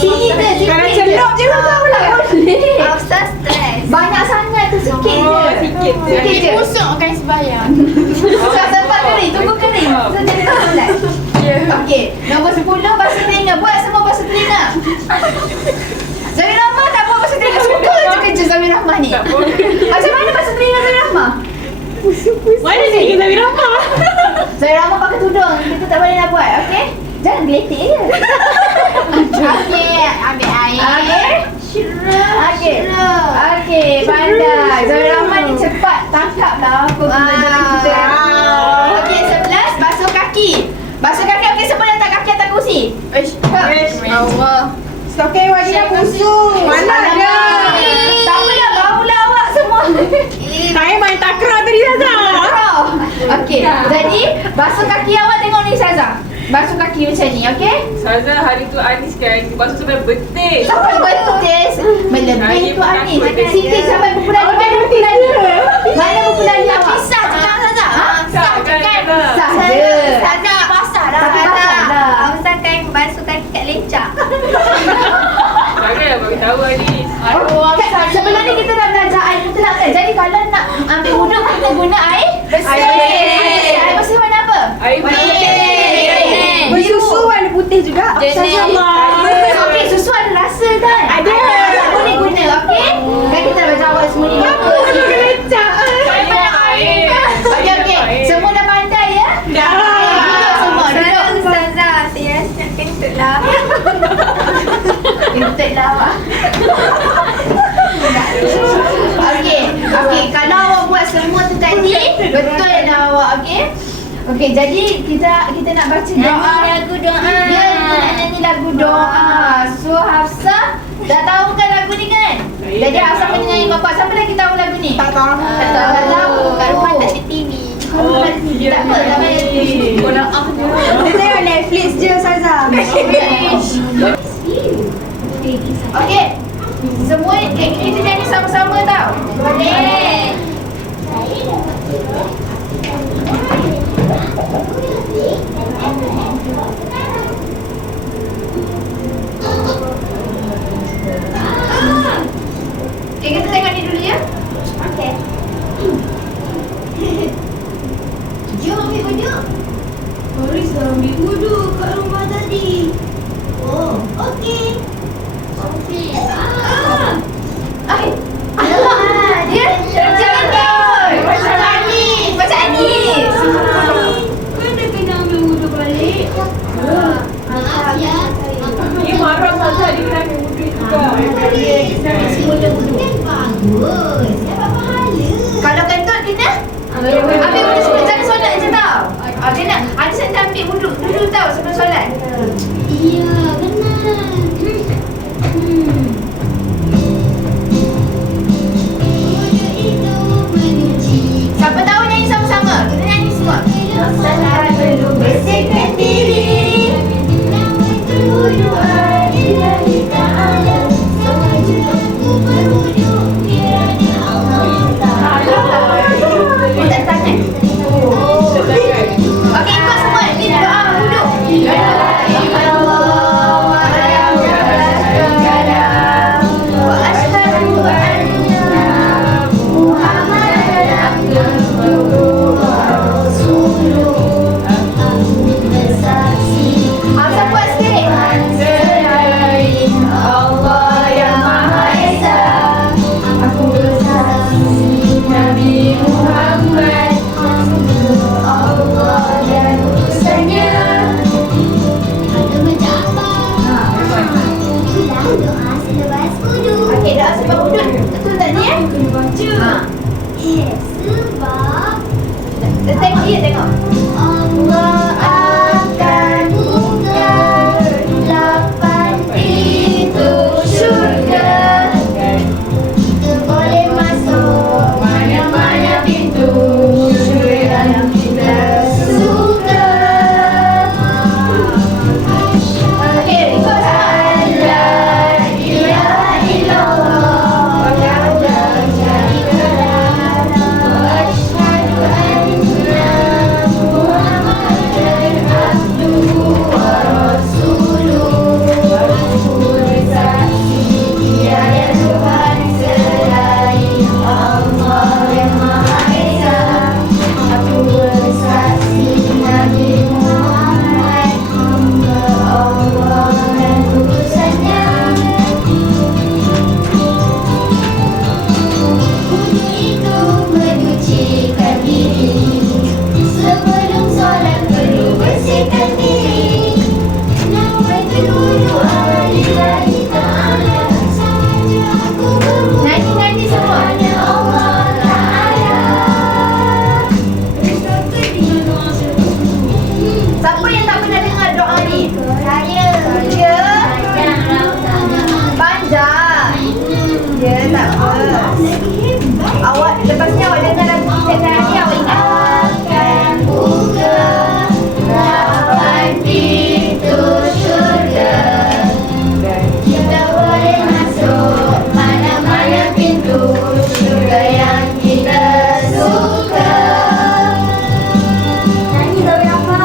Sini je. Kalau celup je Hafsah pula. Boleh. Hafsah stres. Banyak sangat tu sikit je. Sikit je. Busuk kan sembahyang. Tak sempat kering. Tunggu kering. So jadi tak solat. Okey. Nombor 10 basuh telinga. Buat semua basuh telinga. Zahir Rahmah tak buat basuh telinga. Suka je kerja Zahir Rahmah ni. Macam mana basuh telinga Zahir Rahmah? Mana ni Zahir Rahmah? Zahir Rahmah pakai tudung. Kita tak boleh nak buat. Okey? Jangan geletik je. Okey, ambil air. Okey, pandai. Zahir Rahmah ni cepat. Tangkap lah apa pembelajaran kita. Okey, 11 basuh kaki. Basuh kaki. Okey, semua letak kaki atas kursi. Allah. Okey, wajib dah busuk. Mana ada? Tak apalah, baulah awak semua. Saya main takraw tadi Zaza. Okey, jadi basuh kaki awak tengok ni Syazah. Basuh kaki macam ni, okey? Saza hari tu Anis kan basuh sampai betis. Sampai betis. Melebih tu Anis. Sikit sampai buku lali. Mana buku lali? Mana buku lali awak? Pisah je kan Ustazah? Sah je. Ustazah pasal dah. Tapi pasal dah. Ustazah kan basuh kaki kat lecak. Jangan bagi tahu ni. Sebelum ni kita dah belajar air mutlak kan? Jadi kalau nak ambil wuduk kita guna air bersih. Air bersih warna apa? Air putih. Bersusu warna putih juga. Okey, susu ada rasa kan? Ada. Tak boleh guna, okey? Kan kita belajar awal semua ni. Saya air. Okey. Semua dah pandai ya? Dah. Duduk semua, duduk. Ustazah, saya rasa kentut lah. Kentut lah awak. Okey, kalau awak buat semua tu tadi, betul dah awak, okey? Okey, jadi kita nak baca doa. Lagu doa. Ya, kita nak nyanyi lagu doa. So Hafsah dah tahu kan lagu ni kan? Jadi Hafsah punya nyanyi bapak. Siapa lagi tahu lagu ni? Tak tahu. Tak tahu. Kat rumah tak ada TV. Tak apa, tak payah. Dia tengok Netflix je Ustazah. Okey. Semua kita nyanyi sama-sama tau. Boleh. Okay, kita tengok ni dulu ya. Okey. Jom ambil wuduk. Haris dah ambil wuduk kat rumah tadi. Oh, okey. Okey. Dia jangan takut. Macam Anis. Kena kena ambil wuduk balik. Maaf ya. Dia marah saja dia kena ambil wuduk juga. Semula wuduk. Bagus. Dapat pahala. Kalau kentut kena ambil wuduk sebelum jangan solat je tau. Kena ada saya ambil wuduk dulu tau sebelum solat. Iya, benar. Wuduk itu menyuci. Siapa tahu nyanyi sama-sama? Kita nyanyi semua. Salah perlu bersihkan diri. Namun berwuduk lillahi ta'ala. Sewajibku berwuduk kiranya Allah Ta'ala. Kita tangan. Okey, ikut semua. Ni doa wuduk. La ilaha illallah wa la ilaha illallah wa asyhadu anna Muhammadan abduhu wa rasuluh. Aku bersaksi Apa buat sikit? selain Allah yang Maha Esa. aku bersaksi Nabi Muhammad Allah dan utusannya. ada baca apa? Itulah doa selepas wuduk. Okey, doa sebab wuduk. Betul tak ni? Kena baca. Ha. Sebab Tengok dia tengok. Allah akan buka 8 pintu syurga. Kita boleh masuk mana-mana pintu syurga yang kita suka. Okey, ikut La ilaha illallah wa la syarika lah. Wa asyhadu anna Muhammadan abduhu wa rasuluh. Aku bersaksi tiada Tuhan selain Allah yang Maha Esa. Aku bersaksi Nabi Muhammad hamba Allah dan utusannya. Wuduk itu menyucikan diri. Sebelum solat perlu bersihkan diri. Nawaitul wuduk lillahi ta'ala. Saja aku berwuduk Nyanyi-nyanyi semua. hanya Allah Ta'ala. Siapa yang tak pernah dengar doa ni? Saya. Saya. Panjang. Ya, tak apa. Awak lepas ni awak dengar lagu kita nyanyi, awak ingat. Akan buka 8 pintu syurga. Kita boleh masuk mana-mana pintu syurga yang kita suka. Nyanyi tahu yang apa?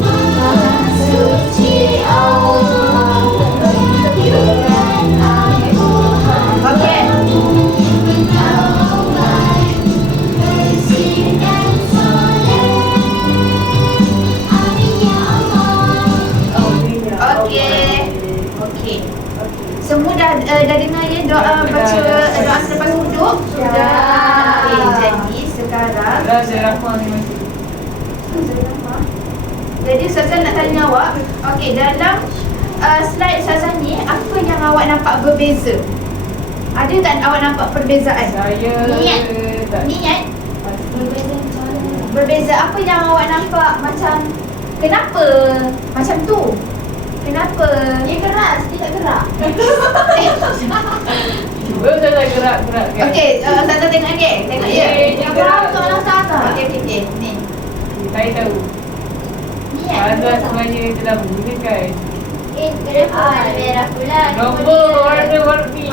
Maha suci Allah, Tuhan aku hamba. Okey. Allah bersihkan solat. Amin ya Allah. Okey. Okey. Semua dah dengar ya doa baca doa selepas wuduk? Dah. Okey, jadi sekarang Raja Rahman ni masih. jadi Ustazah nak tanya awak. Okey, dalam slide Ustazah ni, apa yang awak nampak berbeza? Ada tak awak nampak perbezaan? Saya Niat. tak. Niat berbeza. Apa yang awak nampak macam kenapa macam tu? Kenapa? Dia keras, dia tak gerak. Cuba saya gerak-gerak kan. Okey, Ustazah tengok okey. Tengok ya. Yang gerak tu orang Ustazah. Okey. Ni. Saya tahu. Niat. Azaz sebenarnya telah menggunakan Kenapa warna merah pula? nombor warna-warni.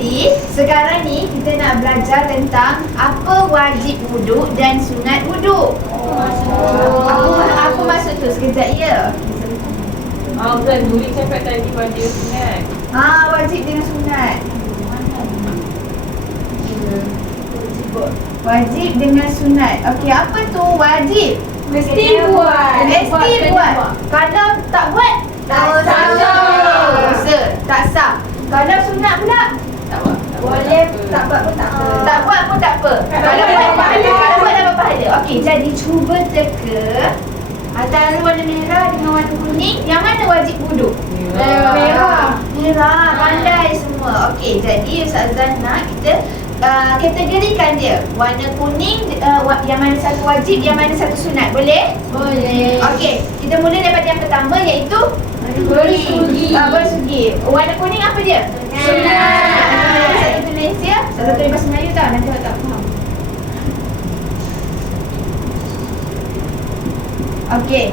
Jadi sekarang ni kita nak belajar tentang apa wajib wuduk dan sunat wuduk. Apa maksud tu? Sekejap ya. Kan Nuri cakap tadi wajib sunat. Wajib dengan sunat. Wajib dengan sunat. Okey, apa tu wajib? Mesti buat. Mesti buat. Kalau tak buat, tak sah. Tak sah. Kalau sunat pula, Boleh tak buat pun tak apa. tak buat pun tak apa. Kalau buat pahala. Kalau buat dapat pahala. Okey, jadi cuba teka antara warna merah dengan warna kuning, yang mana wajib wuduk? Merah. Merah, pandai semua. Okey, jadi Ustazah nak kita kategorikan dia. Warna kuning yang mana satu wajib, yang mana satu sunat. Boleh? Boleh. Okey, kita mula daripada yang pertama iaitu Bersugi. bersugi. Warna kuning apa dia? Sunat. Satu tulis dia, satu tulis bahasa Melayu tau, nanti awak tak faham. Okey.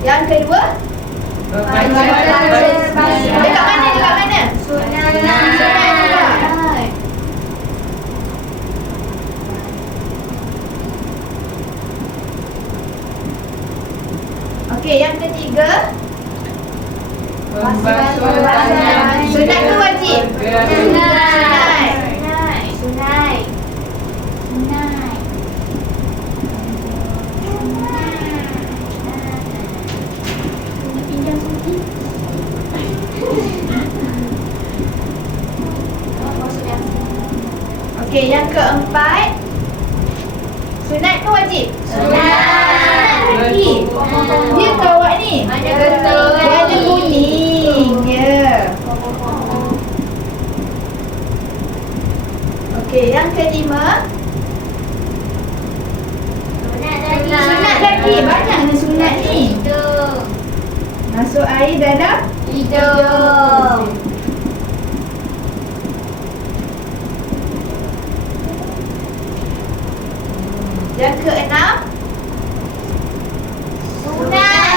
Yang kedua? Dekat mana? Dekat mana? Sunat. Sunat juga. Okey, yang ketiga? Membasuh tangan. Sunat tu wajib? Sunat. Sunat. Pinjam sugi. Okey, yang keempat? Sunat ke wajib? Sunat. Lagi. Dia ke awak ni? Mana betul? Warna kuning. Ya. Okey, yang kelima? Sunat lagi. Banyak ni sunat ni. Hidung. Masuk air dalam Hidung. Yang keenam? Sunat.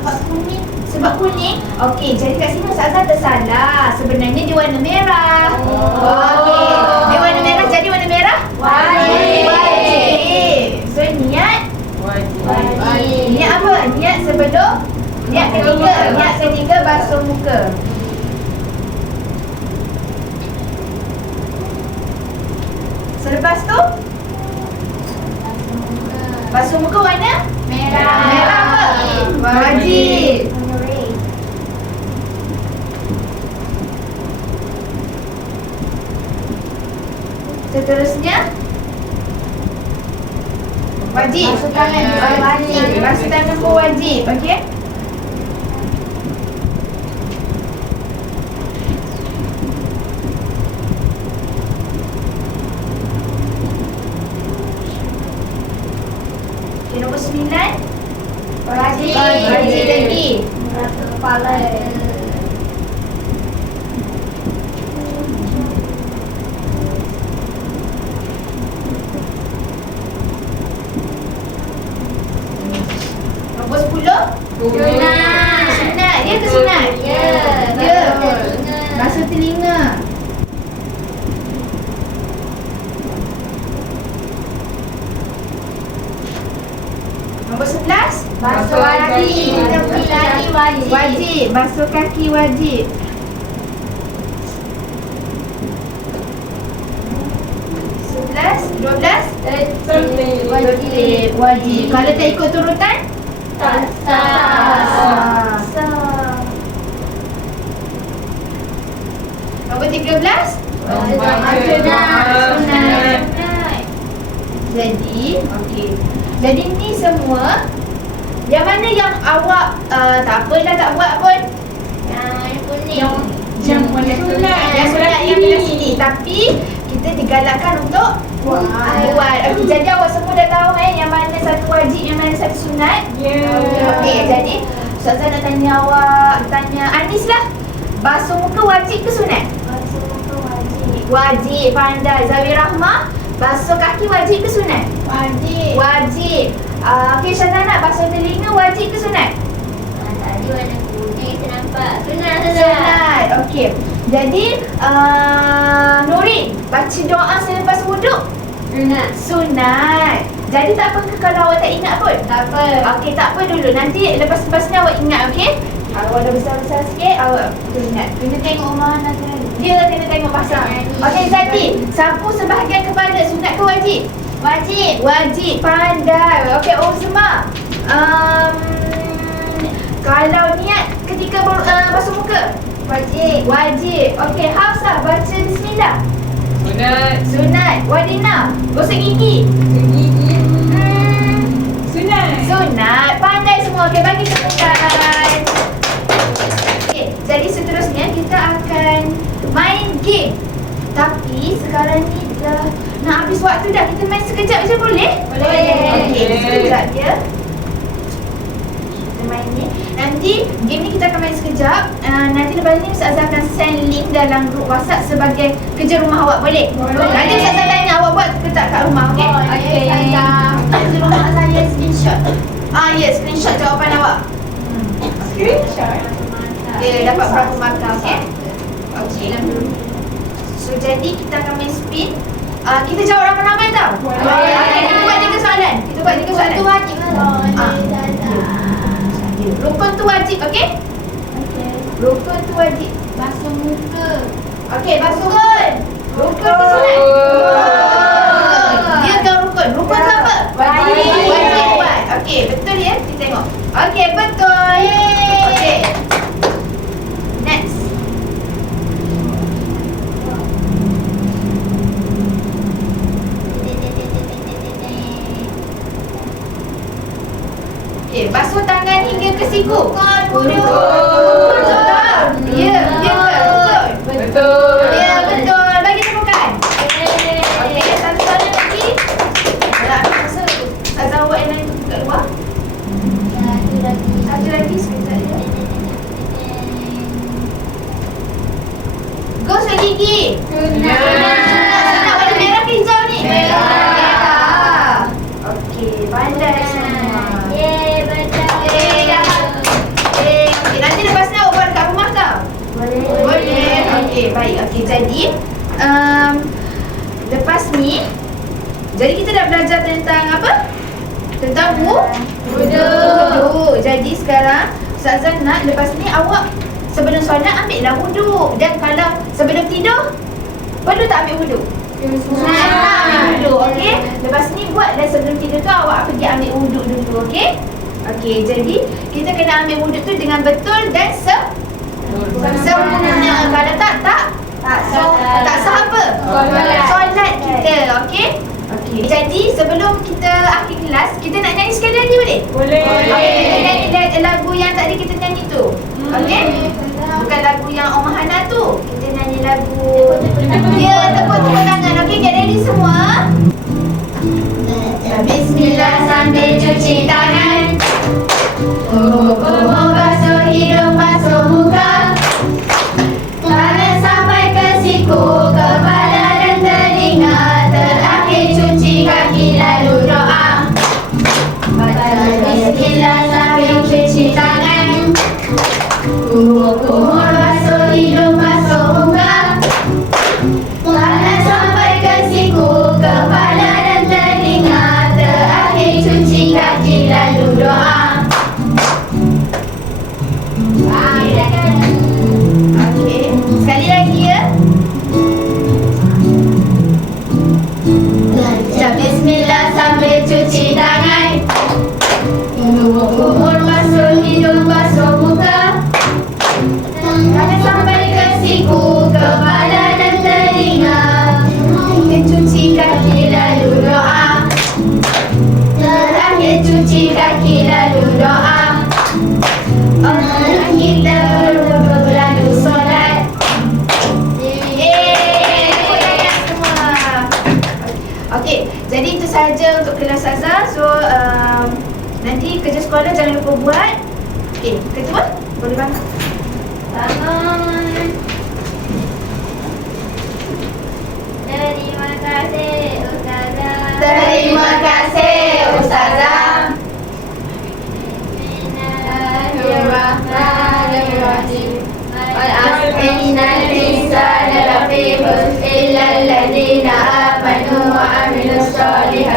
Sebab kuning. Sebab kuning. Okey, jadi kat sini Ustazah tersalah. Sebenarnya dia warna merah. Okey. Dia warna merah, jadi warna merah? Wajib. So niat? Wajib. Niat apa? Niat sebelum? Niat ketiga. Niat ketiga basuh muka. Selepas tu? Basuh muka warna? Merah. Merah apa? Wajib. Seterusnya? Wajib. Basuh tangan juga wajib. Basuh tangan pun wajib. Okey? Okay, nombor 9. Wajib. Wajib lagi. Rata kepala. Nombor 10. Sunat. Sunat. Dia ke sunat? Ya. Ya. Telinga. Basuh telinga. Nombor 11. Basuh kaki. Basuh kaki wajib. Wajib. Basuh kaki wajib. Sebelas, 12. Wajib. Wajib. Kalau tak ikut turutan? Tak sah. Nombor 13. Sunat. Jadi, okey. Jadi ni semua yang mana yang awak tak apalah tak buat pun. Yang kuning. Yang mana sunat? Yang sunat yang belah sini. Tapi kita digalakkan untuk buat. Okey, jadi awak semua dah tahu yang mana satu wajib, yang mana satu sunat. Okey, jadi Ustazah nak tanya awak, tanya Anis lah. Basuh muka wajib ke sunat? Basuh muka wajib. Wajib, pandai. Zawi Rahmah, basuh kaki wajib ke sunat? Wajib. Wajib. Okey, Syazana, basuh telinga wajib ke sunat? Tadi warna kuning. kita nampak. Sunat. Sunat. Okey. Jadi Nuri baca doa selepas wuduk. Sunat. Jadi tak apa ke kalau awak tak ingat pun? Tak apa. Okey, tak apa dulu. Nanti lepas ni awak ingat, okey? Awak dah besar-besar sikit, awak ingat. Kena tengok rumah nanti. Dia kena tengok pasal. Okey, Zati, sapu sebahagian kepala sunat ke wajib? Wajib. Wajib. Pandai. Okey, Uzma. Kalau niat ketika basuh muka? Wajib. Wajib. Okey, Hafsah baca bismillah. Sunat. Sunat. Wadina, gosok gigi. Gigi. Sunat. Sunat. Pandai semua. Okey, bagi tepukan. Okey, jadi seterusnya kita akan main game. Tapi sekarang ni dah nak habis waktu dah. Kita main sekejap je boleh? Boleh. Okey, sekejap je. Kita main ni. Nanti game ni kita akan main sekejap. Nanti lepas ni Ustazah akan send link dalam grup WhatsApp sebagai kerja rumah awak. Boleh? Nanti Ustazah tanya awak buat ke tak kat rumah, okey? Okey. Kerja rumah saya screenshot. Ya, screenshot jawapan awak. Screenshot. Dia dapat berapa markah, okey? Okey. So jadi kita akan main spin. Kita jawab ramai-ramai tau. Boleh. Okey, kita buat 3 soalan. Kita buat 3 soalan. Itu wajib kan? Rukun tu wajib, okey? Okey. Rukun tu wajib. Basuh muka. Okey, basuh rukun. Rukun tu sunat. Dia kan rukun. Rukun tu apa? Wajib. Wajib buat. Okey, betul ya? Kita tengok. Okey, betul. Okey. Next. Okey, basuh tangan hingga ke siku. Betul. Ya, dia betul. Betul. Ya, betul. Bagi tepukan. Okey, satu soalan lagi. Nak masa Ustazah awak yang lain tu kat luar. Satu lagi sekejap je. Gosok gigi. Sunat warna merah ke hijau ni? Merah. Okey, pandai semua. Yeay, betul. Okey, nanti lepas ni awak buat kat rumah tau? Boleh. Okey, baik. Okey, jadi lepas ni jadi kita dah belajar tentang apa? Tentang wuduk. Jadi sekarang Ustazah nak lepas ni awak sebelum solat ambillah wuduk. Dan kalau sebelum tidur perlu tak ambil wuduk? Ambil wuduk, okey? Lepas ni buat dan sebelum tidur tu awak pergi ambil wuduk dulu, okey? Okey, jadi kita kena ambil wuduk tu dengan betul dan sempurna. Kalau tak sah apa? Solat kita, okey? Okey. Jadi sebelum kita akhir kelas, kita nak nyanyi sekali lagi boleh? Boleh. Okey, kita nyanyi lagu yang tadi kita nyanyi tu. Okey? Bukan lagu yang Omah Hana tu. Kita nyanyi lagu. Ya, tepuk tangan. Okey, get ready semua. Bismillah sambil cuci tangan. Basuh hidung, basuh muka. Tangan sampai ke siku, kepala dan telinga. Terakhir cuci kaki lalu doa. Baca bismillah sambil cuci tangan. Kumur basuh hidung, basuh muka. Tangan sampai ke siku, kepala dan telinga. Terakhir cuci kaki lalu doa. Okey, sekali lagi ya. Baca bismillah sambil cuci tangan. Kumur basuh hidung, basuh muka. Tangan sampai ke siku, kepala dan telinga. Kita cuci kaki lalu doa. Terakhir cuci kaki lalu doa. Kita berlalu solat. Yeay, tepuk tangan semua. Okey, jadi itu sahaja untuk kelas Ustazah. So nanti kerja sekolah jangan lupa buat. Okey, ketua boleh bantu. Bangun. Terima kasih Ustazah. Terima kasih Ustazah. Bismillahirrahmanirrahim. إن الإنسان لفي خسر إلا الذين آمنوا وعملوا الصالحات